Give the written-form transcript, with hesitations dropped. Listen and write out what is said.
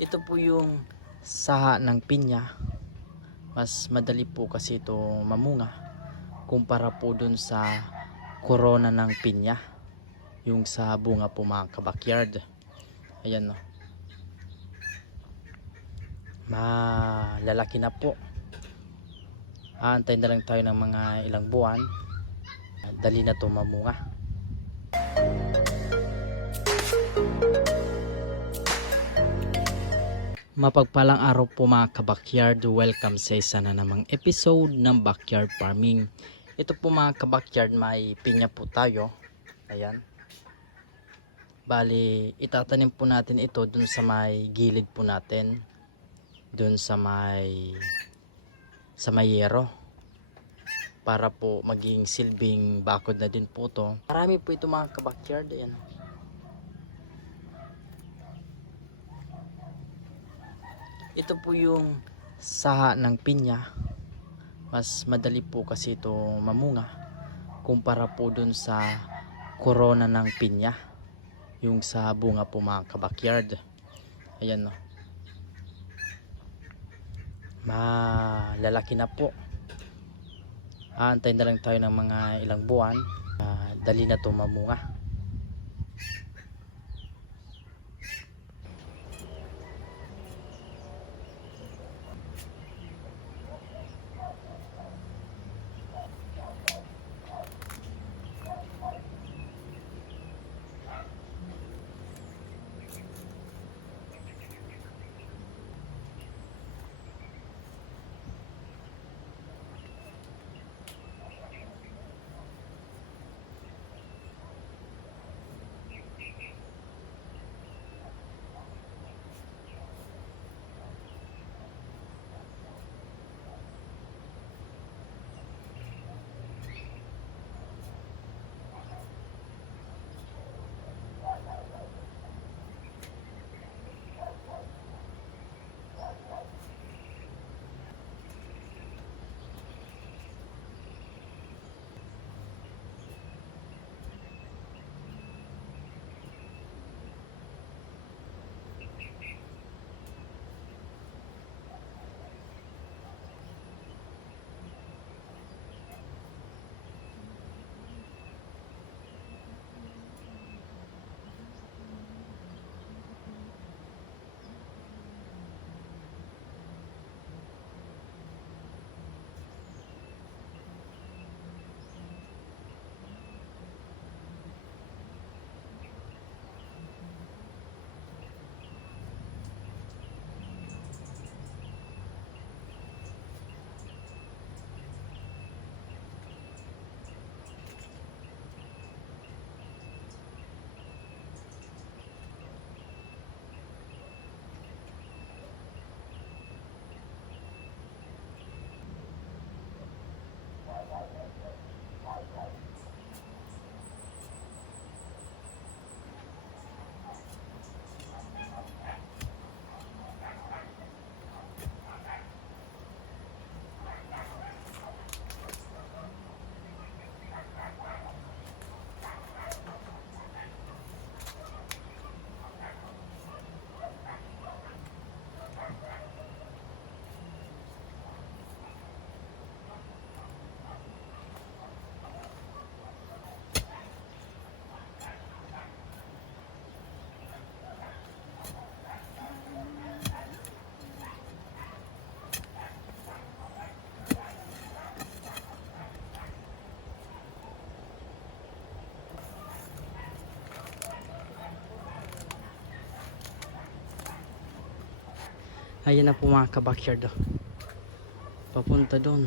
Ito po yung saha ng pinya. Mas madali po kasi ito mamunga kumpara po dun sa korona ng pinya, yung sa bunga po mga kabackyard. Ayan, no, malalaki na po. Aantayin na lang tayo ng mga ilang buwan, dali na ito mamunga. Mapagpalang araw po mga kabackyard, welcome sa isa na namang episode ng backyard farming. Ito po mga kabackyard, may pinya po tayo. Ayan, bali itatanim po natin ito dun sa may gilid po natin, dun sa may yero, para po maging silbing bakod na din po to. Marami po ito mga kabackyard. Ayan, ito po yung saha ng pinya. Mas madali po kasi ito mamunga kumpara po dun sa korona ng pinya, yung sa bunga po mga kabackyard. Ayan, no, malalaki na po. Aantayin na lang tayo ng mga ilang buwan, dali na ito mamunga. Ayan na po mga kabackyard, papunta doon.